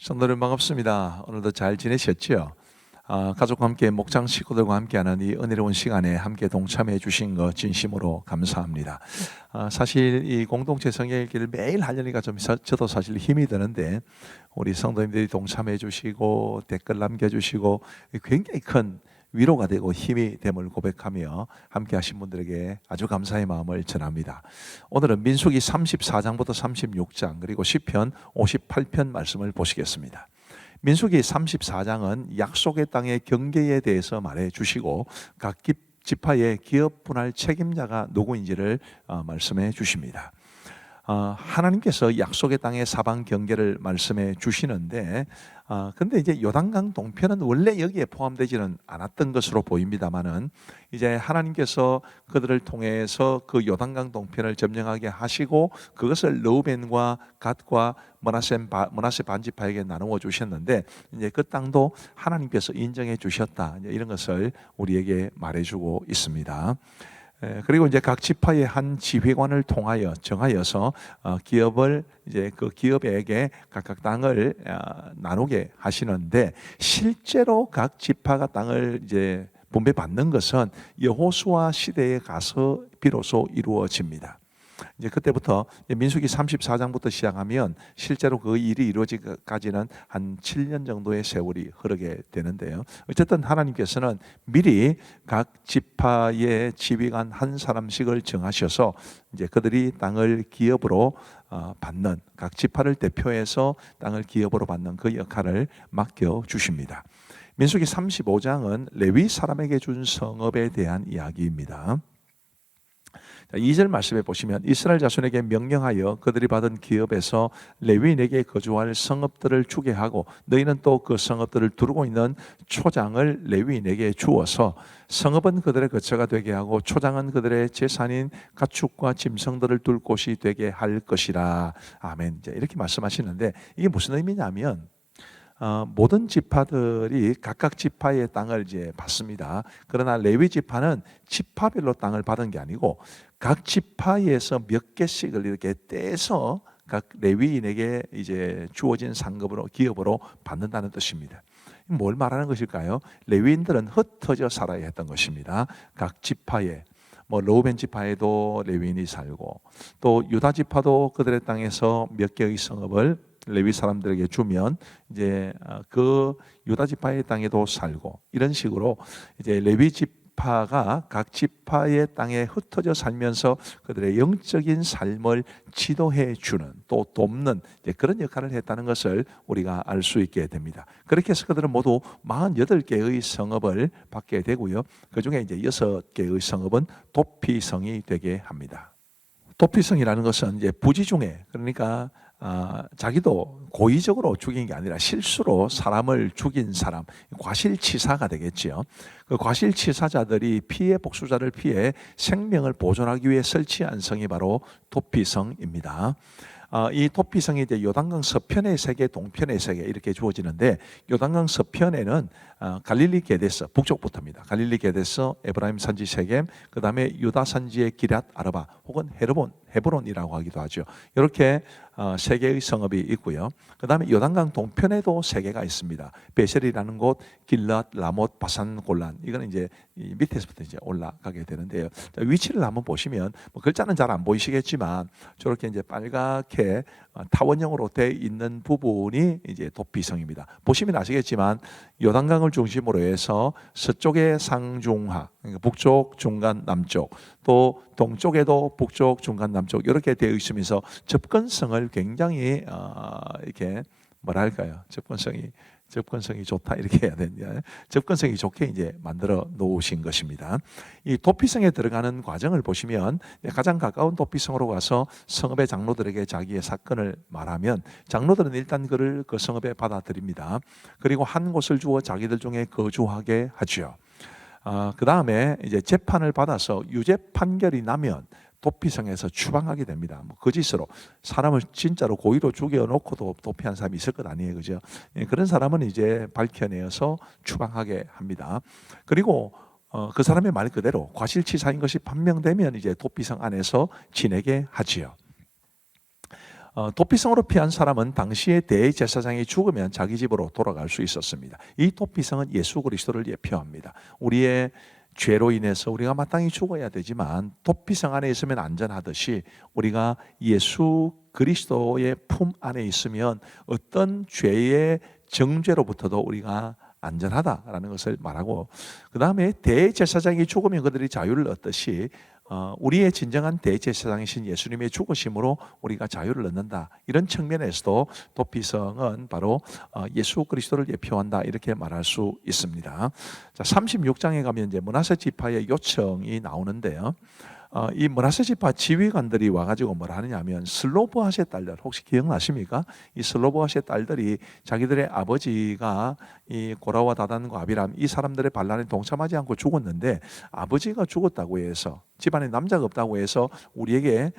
성도님 반갑습니다. 오늘도 잘 지내셨죠? 가족과 함께 목장 식구들과 함께하는 이 은혜로운 시간에 함께 동참해 주신 것 진심으로 감사합니다. 사실 이 공동체 성경읽기를 매일 하려니까 저도 사실 힘이 드는데 우리 성도님들이 동참해 주시고 댓글 남겨주시고 굉장히 큰 위로가 되고 힘이 됨을 고백하며 함께 하신 분들에게 아주 감사의 마음을 전합니다. 오늘은 민수기 34장부터 36장 그리고 시편 58편 말씀을 보시겠습니다. 민수기 34장은 약속의 땅의 경계에 대해서 말해 주시고 각 지파의 기업 분할 책임자가 누구인지를 말씀해 주십니다. 하나님께서 약속의 땅의 사방 경계를 말씀해 주시는데 근데 이제 요단강 동편은 원래 여기에 포함되지는 않았던 것으로 보입니다만은 이제 하나님께서 그들을 통해서 그 요단강 동편을 점령하게 하시고 그것을 르우벤과 갓과 므낫세 반지파에게 나누어 주셨는데 이제 그 땅도 하나님께서 인정해 주셨다, 이런 것을 우리에게 말해주고 있습니다. 그리고 이제 각 지파의 한 지휘관을 통하여 정하여서 기업을 이제 그 기업에게 각각 땅을 나누게 하시는데 실제로 각 지파가 땅을 이제 분배받는 것은 여호수아 시대에 가서 비로소 이루어집니다. 이제 그때부터 민수기 34장부터 시작하면 실제로 그 일이 이루어지기까지는 한 7년 정도의 세월이 흐르게 되는데요. 어쨌든 하나님께서는 미리 각 지파의 지휘관 한 사람씩을 정하셔서 이제 그들이 땅을 기업으로 받는, 각 지파를 대표해서 땅을 기업으로 받는 그 역할을 맡겨 주십니다. 민수기 35장은 레위 사람에게 준 성읍에 대한 이야기입니다. 2절 말씀에 보시면 이스라엘 자손에게 명령하여 그들이 받은 기업에서 레위인에게 거주할 성읍들을 주게 하고 너희는 또 그 성읍들을 두르고 있는 초장을 레위인에게 주어서 성읍은 그들의 거처가 되게 하고 초장은 그들의 재산인 가축과 짐승들을 둘 곳이 되게 할 것이라. 아멘. 이렇게 말씀하시는데 이게 무슨 의미냐면 모든 지파들이 각각 지파의 땅을 이제 받습니다. 그러나 레위 지파는 지파별로 땅을 받은 게 아니고 각 지파에서 몇 개씩을 이렇게 떼서 각 레위인에게 이제 주어진 상급으로 기업으로 받는다는 뜻입니다. 뭘 말하는 것일까요? 레위인들은 흩어져 살아야 했던 것입니다. 각 지파에 르우벤 지파에도 레위인이 살고 또 유다 지파도 그들의 땅에서 몇 개의 성읍을 레위 사람들에게 주면 이제 그 유다 지파의 땅에도 살고 이런 식으로 이제 레위 지파가 각 지파의 땅에 흩어져 살면서 그들의 영적인 삶을 지도해 주는 또 돕는 그런 역할을 했다는 것을 우리가 알 수 있게 됩니다. 그렇게 해서 그들은 모두 48개의 성읍을 받게 되고요. 그 중에 이제 6개의 성읍은 도피성이 되게 합니다. 도피성이라는 것은 이제 부지 중에, 그러니까 자기도 고의적으로 죽인 게 아니라 실수로 사람을 죽인 사람, 과실치사가 되겠지요. 그 과실치사자들이 피해 복수자를 피해 생명을 보존하기 위해 설치한 성이 바로 도피성입니다. 이 도피성이 이제 요단강 서편의 세계, 동편의 세계 이렇게 주어지는데 요단강 서편에는 갈릴리 게데스 북쪽부터입니다. 갈릴리 게데스, 에브라임 산지 세겜, 그 다음에 유다 산지의 기럇 아르바 혹은 헤브론이라고 하기도 하죠. 이렇게 세 개의 성읍이 있고요. 그 다음에 요단강 동편에도 세 개가 있습니다. 베셀이라는 곳, 길랏, 라못, 바산, 골란. 이거는 이제 밑에서부터 이제 올라가게 되는데요. 자, 위치를 한번 보시면 글자는 잘 안 보이시겠지만 저렇게 이제 빨갛게 타원형으로 되어 있는 부분이 이제 도피성입니다. 보시면 아시겠지만 요단강을 중심으로 해서 서쪽에 상중하, 그러니까 북쪽, 중간, 남쪽, 또 동쪽에도 북쪽, 중간, 남쪽 이렇게 되어 있으면서 접근성을 굉장히 이렇게 뭐랄까요? 접근성이 좋다 이렇게 해야 되는데 접근성이 좋게 이제 만들어 놓으신 것입니다. 이 도피성에 들어가는 과정을 보시면 가장 가까운 도피성으로 가서 성읍의 장로들에게 자기의 사건을 말하면 장로들은 일단 그를 그 성읍에 받아들입니다. 그리고 한 곳을 주어 자기들 중에 거주하게 하죠. 그 다음에 이제 재판을 받아서 유죄 판결이 나면 도피성에서 추방하게 됩니다. 거짓으로 사람을 진짜로 고의로 죽여놓고도 도피한 사람이 있을 것 아니에요, 그죠? 그런 사람은 이제 밝혀내어서 추방하게 합니다. 그리고 그 사람의 말 그대로 과실치사인 것이 판명되면 이제 도피성 안에서 지내게 하지요. 도피성으로 피한 사람은 당시에 대제사장이 죽으면 자기 집으로 돌아갈 수 있었습니다. 이 도피성은 예수 그리스도를 예표합니다. 우리의 죄로 인해서 우리가 마땅히 죽어야 되지만 도피성 안에 있으면 안전하듯이 우리가 예수 그리스도의 품 안에 있으면 어떤 죄의 정죄로부터도 우리가 안전하다라는 것을 말하고, 그 다음에 대제사장이 죽으면 그들이 자유를 얻듯이 우리의 진정한 대제사장이신 예수님의 죽으심으로 우리가 자유를 얻는다. 이런 측면에서도 도피성은 바로 예수 그리스도를 예표한다, 이렇게 말할 수 있습니다. 자, 36장에 가면 이제 므낫세 지파의 요청이 나오는데요. 이 므낫세 지파 지휘관들이 와가지고 뭘 하느냐면, 슬로보핫의 딸들, 혹시 기억나십니까? 이 슬로보핫의 딸들이 자기들의 아버지가 이 고라와 다단과 아비람, 이 사람들의 반란에 동참하지 않고 죽었는데, 아버지가 죽었다고 해서, 집안에 남자가 없다고 해서 우리에게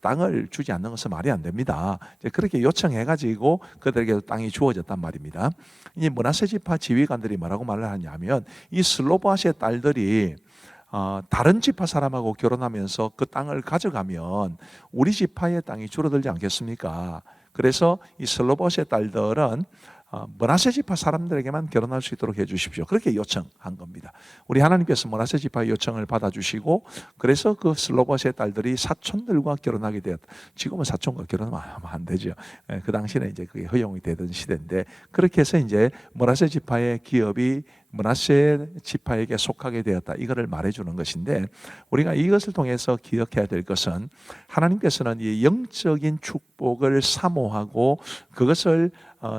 땅을 주지 않는 것은 말이 안 됩니다. 그렇게 요청해가지고 그들에게 땅이 주어졌단 말입니다. 이 므낫세 지파 지휘관들이 뭐라고 말을 하냐면, 이 슬로보핫의 딸들이 다른 지파 사람하고 결혼하면서 그 땅을 가져가면 우리 지파의 땅이 줄어들지 않겠습니까? 그래서 이 슬로보핫의 딸들은 므낫세 지파 사람들에게만 결혼할 수 있도록 해주십시오, 그렇게 요청한 겁니다. 우리 하나님께서 므낫세 지파의 요청을 받아주시고, 그래서 그 슬로보핫의 딸들이 사촌들과 결혼하게 되었다. 지금은 사촌과 결혼하면 안 되죠. 그 당시에는 이제 그게 허용이 되던 시대인데, 그렇게 해서 이제 므낫세 지파의 기업이 므낫세 지파에게 속하게 되었다, 이거를 말해주는 것인데, 우리가 이것을 통해서 기억해야 될 것은, 하나님께서는 이 영적인 축복을 사모하고 그것을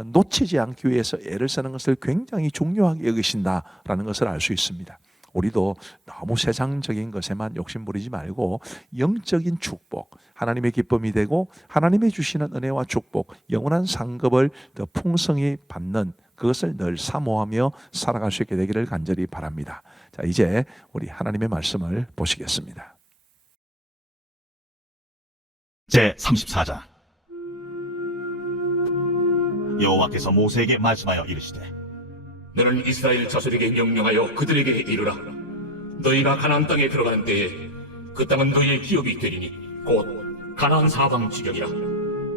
놓치지 않기 위해서 애를 쓰는 것을 굉장히 중요하게 여기신다라는 것을 알 수 있습니다. 우리도 너무 세상적인 것에만 욕심 부리지 말고 영적인 축복, 하나님의 기쁨이 되고 하나님이 주시는 은혜와 축복, 영원한 상급을 더 풍성히 받는 그것을 늘 사모하며 살아갈 수 있게 되기를 간절히 바랍니다. 자, 이제 우리 하나님의 말씀을 보시겠습니다. 제34장. 여호와께서 모세에게 말씀하여 이르시되, 너는 이스라엘 자손에게 명령하여 그들에게 이르라. 너희가 가나안 땅에 들어가는 때에 그 땅은 너희의 기업이 되리니 곧 가나안 사방 지경이라.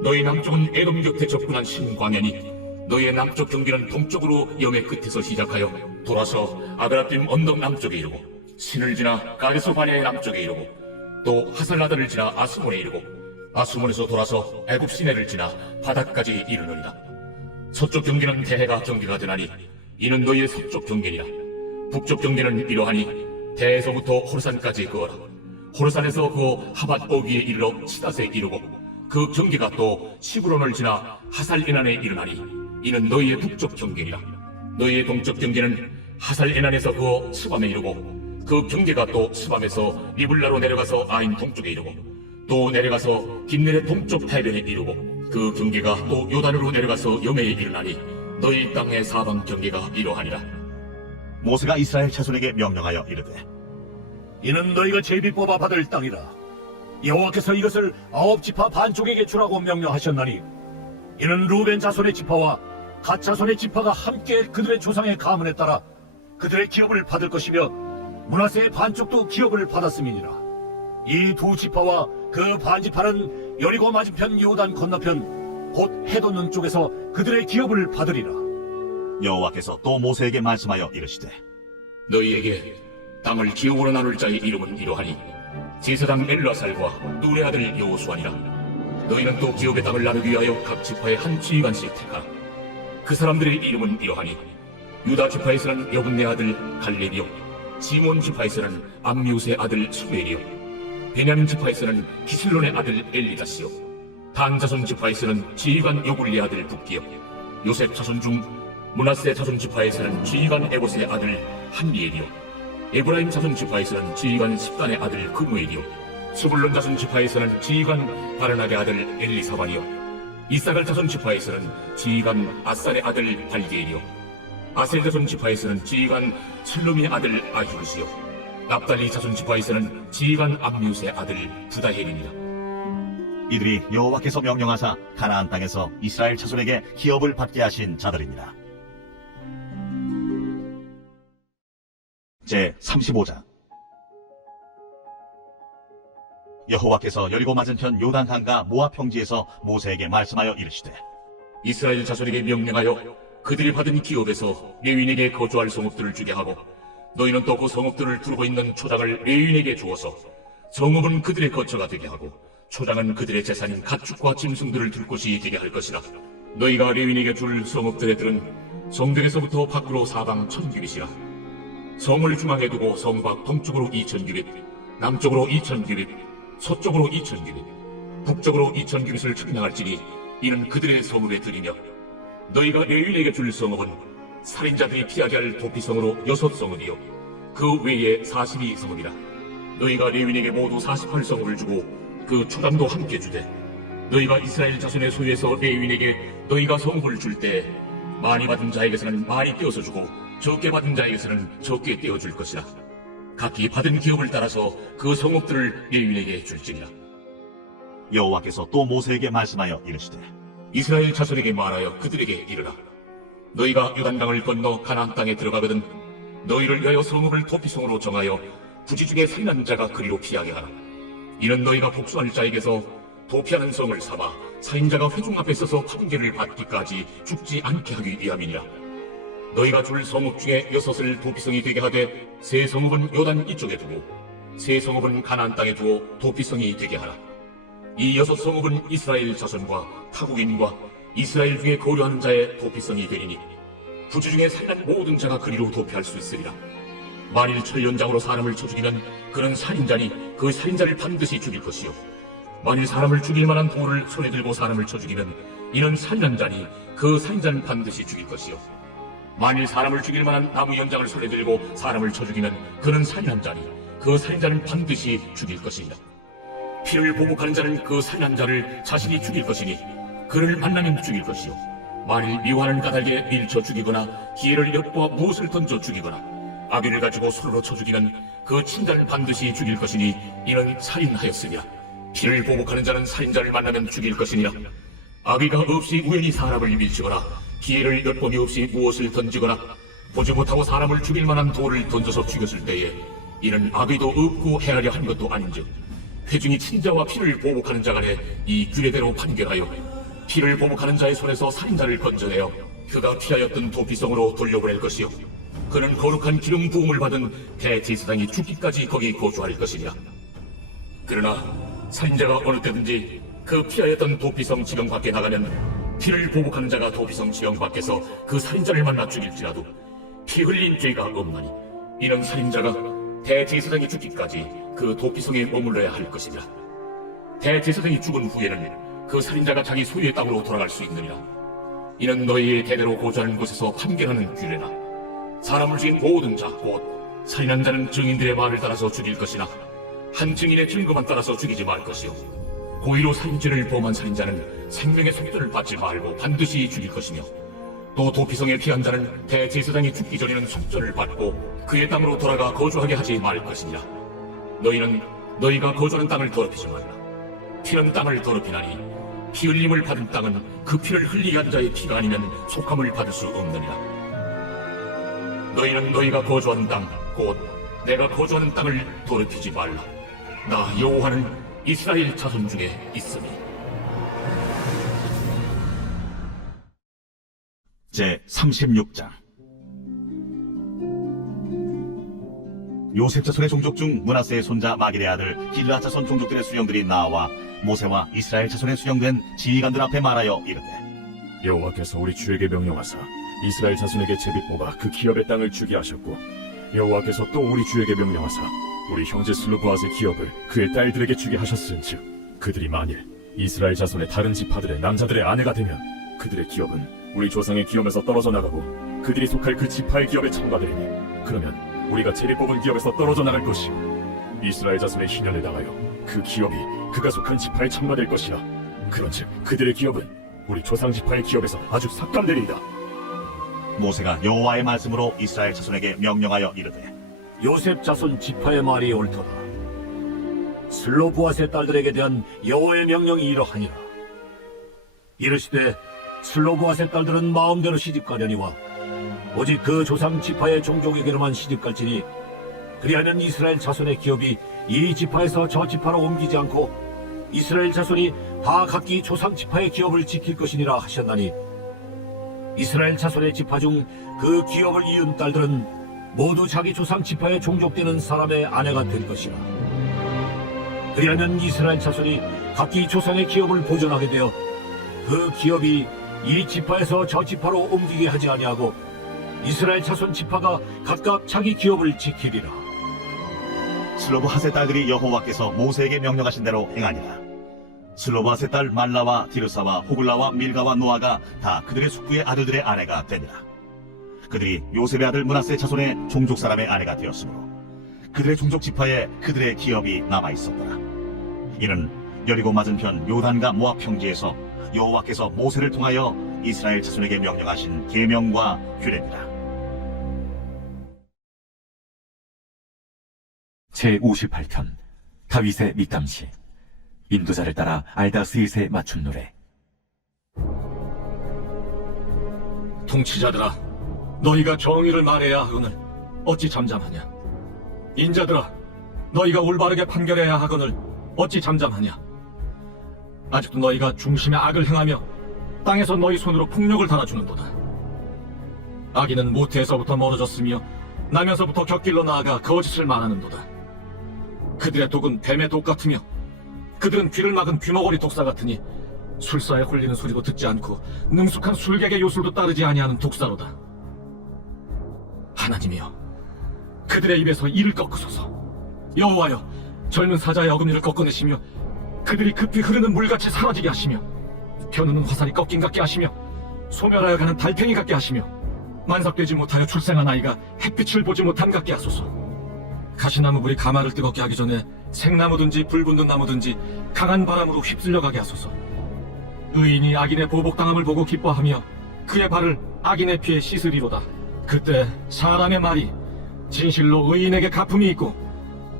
너희 남쪽은 에돔 곁에 접근한 신광야니 너희의 남쪽 경계는 동쪽으로 염의 끝에서 시작하여 돌아서 아브라빔 언덕 남쪽에 이르고 신을 지나 가데스 바네아의 남쪽에 이르고 또 하살라다를 지나 아스몬에 이르고 아스몬에서 돌아서 애굽 시내를 지나 바다까지 이르느니라. 서쪽 경계는 대해가 경계가 되나니 이는 너희의 서쪽 경계니라. 북쪽 경계는 이러하니 대에서부터 호르산까지 그어라. 호르산에서 그어 하밧 어귀에 이르러 시닷에 이르고 그 경계가 또 시브론을 지나 하살에난에 이르나니 이는 너희의 북쪽 경계니라. 너희의 동쪽 경계는 하살에난에서 그어 스밤에 이르고 그 경계가 또 스밤에서 리블라로 내려가서 아인 동쪽에 이르고 또 내려가서 긴네렛 동쪽 해변에 이르고 그 경계가 또 요단으로 내려가서 여매에 이르나니 너희 땅의 사방 경계가 이러하니라. 모세가 이스라엘 자손에게 명령하여 이르되, 이는 너희가 제비 뽑아 받을 땅이라. 여호와께서 이것을 9지파 반쪽에게 주라고 명령하셨나니 이는 루벤 자손의 지파와 갓 자손의 지파가 함께 그들의 조상의 가문에 따라 그들의 기업을 받을 것이며 므낫세의 반쪽도 기업을 받았음이니라. 이 두 지파와 그 반지파는 여리고 맞은편 요단 건너편 곧 해돋는 쪽에서 그들의 기업을 받으리라. 여호와께서 또 모세에게 말씀하여 이르시되, 너희에게 땅을 기업으로 나눌 자의 이름은 이러하니 제사장 엘라살과 누레 아들 여호수아니라. 너희는 또 기업의 땅을 나누기 위하여 각 지파의 한 지휘관씩 택하라. 그 사람들의 이름은 이러하니 유다 지파에서는 여분네 아들 갈렙이요 시몬 지파에서는 암미우스의 아들 수멜이요 베냐민 지파에서는 기슬론의 아들 엘리다시요 단 자손 지파에서는 지휘관 요굴리 아들 북기요 요셉 자손 중 므낫세 자손 지파에서는 지휘관 에봇의 아들 한리엘이요 에브라임 자손 지파에서는 지휘관 십단의 아들 그무엘이요 스불론 자손 지파에서는 지휘관 바르나의 아들 엘리사반이요 이사갈 자손 지파에서는 지휘관 아살의 아들 발디엘이요 아셀 자손 지파에서는 지휘관 슬루미의 아들 아히우시요 납달리 자손 지파에서는 지휘관 암미우스의 아들 부다헬이니라. 이들이 여호와께서 명령하사 가나안 땅에서 이스라엘 자손에게 기업을 받게 하신 자들입니다. 제35장. 여호와께서 여리고 맞은편 요단강과 모압 평지에서 모세에게 말씀하여 이르시되 이스라엘 자손에게 명령하여 그들이 받은 기업에서 레위인에게 거주할 성읍들을 주게 하고 너희는 또 그 성읍들을 두르고 있는 초장을 레위인에게 주어서 성읍은 그들의 거처가 되게 하고 초장은 그들의 재산인 가축과 짐승들을 둘 곳이 되게 할 것이라. 너희가 레위인에게 줄 성읍들의 들은 성벽에서부터 밖으로 사방 1000규빗이라. 성을 중앙에 두고 성 밖 동쪽으로 2000규빗, 남쪽으로 2000규빗, 서쪽으로 2000규빗, 북쪽으로 2000규빗을 측량할지니 이는 그들의 성읍에 들이며 너희가 레위인에게 줄 성읍은 살인자들이 피하게 할 도피성으로 6성읍이요 그 외에 42성읍이라. 너희가 레위인에게 모두 48성읍을 주고 그 초장도 함께 주되 너희가 이스라엘 자손의 소유에서 레위인에게 너희가 성읍을 줄 때 많이 받은 자에게서는 많이 떼어서 주고 적게 받은 자에게서는 적게 떼어 줄 것이라. 각기 받은 기업을 따라서 그 성읍들을 레위인에게 줄지니라. 여호와께서 또 모세에게 말씀하여 이르시되 이스라엘 자손에게 말하여 그들에게 이르라. 너희가 요단강을 건너 가나안 땅에 들어가거든 너희를 위하여 성읍을 도피성으로 정하여 부지 중에 살인한 자가 그리로 피하게 하라. 이는 너희가 복수할 자에게서 도피하는 성을 삼아 살인자가 회중 앞에 서서 판결을 받기까지 죽지 않게 하기 위함이니라. 너희가 줄 성읍 중에 6을 도피성이 되게 하되 세 성읍은 요단 이쪽에 두고 세 성읍은 가나안 땅에 두어 도피성이 되게 하라. 이 6성읍은 이스라엘 자손과 타국인과 이스라엘 중에 거류하는 자의 도피성이 되리니 부지 중에 살인한 모든 자가 그리로 도피할 수 있으리라. 만일 천련장으로 사람을 쳐 죽이면 그는 살인자니 그 살인자를 반드시 죽일 것이요 만일 사람을 죽일 만한 돌을 손에 들고 사람을 쳐 죽이면 이는 살인한 자니 그 살인자는 반드시 죽일 것이요 만일 사람을 죽일 만한 나무 연장을 손에 들고 사람을 쳐 죽이면 그는 살인한 자니 그 살인자는 반드시 죽일 것이니라. 피를 보복하는 자는 그 살인한 자를 자신이 죽일 것이니 그를 만나면 죽일 것이요 만일 미워하는 까닭에 밀쳐 죽이거나 기회를 엿보아 무엇을 던져 죽이거나 아비를 가지고 손으로 쳐 죽이면 그 친자를 반드시 죽일 것이니 이는 살인하였으니라. 피를 보복하는 자는 살인자를 만나면 죽일 것이니라. 아비가 없이 우연히 사람을 밀치거나 기회를 엿봄이 없이 무엇을 던지거나 보지 못하고 사람을 죽일 만한 돌을 던져서 죽였을 때에 이는 아비도 없고 헤아려 한 것도 아닌즉 회중이 친자와 피를 보복하는 자 간에 이 규례대로 판결하여 피를 보복하는 자의 손에서 살인자를 건져내어 그가 피하였던 도피성으로 돌려보낼 것이요 그는 거룩한 기름 부음을 받은 대제사장이 죽기까지 거기 거주할 것이니라. 그러나 살인자가 어느 때든지 그 피하였던 도피성 지경 밖에 나가면 피를 보복하는 자가 도피성 지경 밖에서 그 살인자를 만나 죽일지라도 피 흘린 죄가 없나니 이는 살인자가 대제사장이 죽기까지 그 도피성에 머물러야 할 것이니라. 대제사장이 죽은 후에는 그 살인자가 자기 소유의 땅으로 돌아갈 수 있느니라. 이는 너희의 대대로 거주하는 곳에서 판결하는 규례나 사람을 죽인 모든 자 곧 살인한 자는 증인들의 말을 따라서 죽일 것이나 한 증인의 증거만 따라서 죽이지 말 것이요 고의로 살인죄를 범한 살인자는 생명의 속죄를 받지 말고 반드시 죽일 것이며 또 도피성에 피한 자는 대제사장이 죽기 전에는 속죄를 받고 그의 땅으로 돌아가 거주하게 하지 말 것이니라. 너희는 너희가 거주하는 땅을 더럽히지 말라. 피는 땅을 더럽히나니 피 흘림을 받은 땅은 그 피를 흘리게 한 자의 피가 아니면 속함을 받을 수 없느니라. 너희는 너희가 거주하는 땅 곧 내가 거주하는 땅을 더럽히지 말라. 나 여호와는 이스라엘 자손 중에 있으니. 제 36장 요셉 자손의 종족 중 므낫세의 손자 마길의 아들 길라 자손 종족들의 수령들이 나와 모세와 이스라엘 자손의 수령된 지휘관들 앞에 말하여 이르되 여호와께서 우리 주에게 명령하사 이스라엘 자손에게 제비 뽑아 그 기업의 땅을 주게 하셨고 여호와께서 또 우리 주에게 명령하사 우리 형제 슬로브앗의 기업을 그의 딸들에게 주게 하셨은즉 그들이 만일 이스라엘 자손의 다른 지파들의 남자들의 아내가 되면 그들의 기업은 우리 조상의 기업에서 떨어져 나가고 그들이 속할 그 지파의 기업에 참가되리니 그러면 우리가 제비 뽑은 기업에서 떨어져 나갈 것이요 이스라엘 자손의 희년에 당하여 그 기업이 그가 속한 지파에 참가될 것이라. 그런즉 그들의 기업은 우리 조상 지파의 기업에서 아주 삭감되리이다. 모세가 여호와의 말씀으로 이스라엘 자손에게 명령하여 이르되 요셉 자손 지파의 말이 옳도다. 슬로브앗의 딸들에게 대한 여호와의 명령이 이러하니라. 이르시되 슬로브앗의 딸들은 마음대로 시집가려니와 오직 그 조상 지파의 종족에게로만 시집갈지니 그리하면 이스라엘 자손의 기업이 이 지파에서 저 지파로 옮기지 않고 이스라엘 자손이 다 각기 조상 지파의 기업을 지킬 것이니라 하셨나니 이스라엘 자손의 지파 중 그 기업을 이은 딸들은 모두 자기 조상 지파에 종족되는 사람의 아내가 될 것이라. 그리하면 이스라엘 자손이 각기 조상의 기업을 보존하게 되어 그 기업이 이 지파에서 저 지파로 옮기게 하지 아니하고 이스라엘 자손 지파가 각각 자기 기업을 지키리라. 슬로브핫의 딸들이 여호와께서 모세에게 명령하신 대로 행하니라. 슬로브핫의 딸 말라와 디르사와 호글라와 밀가와 노아가 다 그들의 숙부의 아들들의 아내가 되니라. 그들이 요셉의 아들 므낫세 자손의 종족 사람의 아내가 되었으므로 그들의 종족 지파에 그들의 기업이 남아 있었더라. 이는 여리고 맞은편 요단과 모압 평지에서 여호와께서 모세를 통하여 이스라엘 자손에게 명령하신 계명과 규례니라. 제58편 다윗의 밑담시. 인도자를 따라 알다스잇에 맞춘 노래. 통치자들아, 너희가 정의를 말해야 하거늘 어찌 잠잠하냐? 인자들아, 너희가 올바르게 판결해야 하거늘 어찌 잠잠하냐? 아직도 너희가 중심의 악을 행하며 땅에서 너희 손으로 폭력을 달아주는도다. 악인은 모태에서부터 멀어졌으며 나면서부터 곁길로 나아가 거짓을 말하는도다. 그들의 독은 뱀의 독 같으며 그들은 귀를 막은 귀머거리 독사 같으니 술사에 홀리는 소리도 듣지 않고 능숙한 술객의 요술도 따르지 아니하는 독사로다. 하나님이여, 그들의 입에서 이를 꺾으소서. 여호와여, 젊은 사자의 어금니를 꺾어내시며 그들이 급히 흐르는 물같이 사라지게 하시며 겨누는 화살이 꺾인 같게 하시며 소멸하여 가는 달팽이 같게 하시며 만삭되지 못하여 출생한 아이가 햇빛을 보지 못한 같게 하소서. 가시나무 불이 가마를 뜨겁게 하기 전에 생나무든지 불붙는 나무든지 강한 바람으로 휩쓸려 가게 하소서. 의인이 악인의 보복당함을 보고 기뻐하며 그의 발을 악인의 피에 씻으리로다. 그때 사람의 말이 진실로 의인에게 갚음이 있고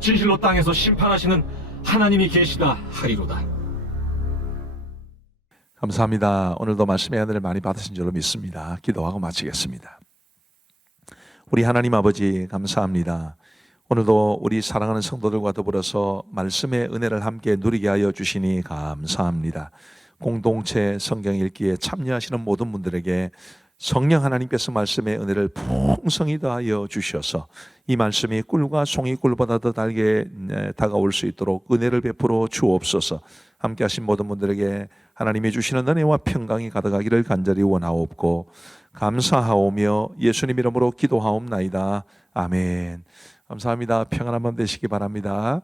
진실로 땅에서 심판하시는 하나님이 계시다 하리로다. 감사합니다. 오늘도 말씀의 은혜를 많이 받으신 줄로 믿습니다. 기도하고 마치겠습니다. 우리 하나님 아버지 감사합니다. 오늘도 우리 사랑하는 성도들과 더불어서 말씀의 은혜를 함께 누리게 하여 주시니 감사합니다. 공동체 성경 읽기에 참여하시는 모든 분들에게 성령 하나님께서 말씀의 은혜를 풍성히 더하여 주셔서 이 말씀이 꿀과 송이 꿀보다 더 달게 다가올 수 있도록 은혜를 베풀어 주옵소서. 함께 하신 모든 분들에게 하나님이 주시는 은혜와 평강이 가득하기를 간절히 원하옵고 감사하오며 예수님 이름으로 기도하옵나이다. 아멘. 감사합니다. 평안한 밤 되시기 바랍니다.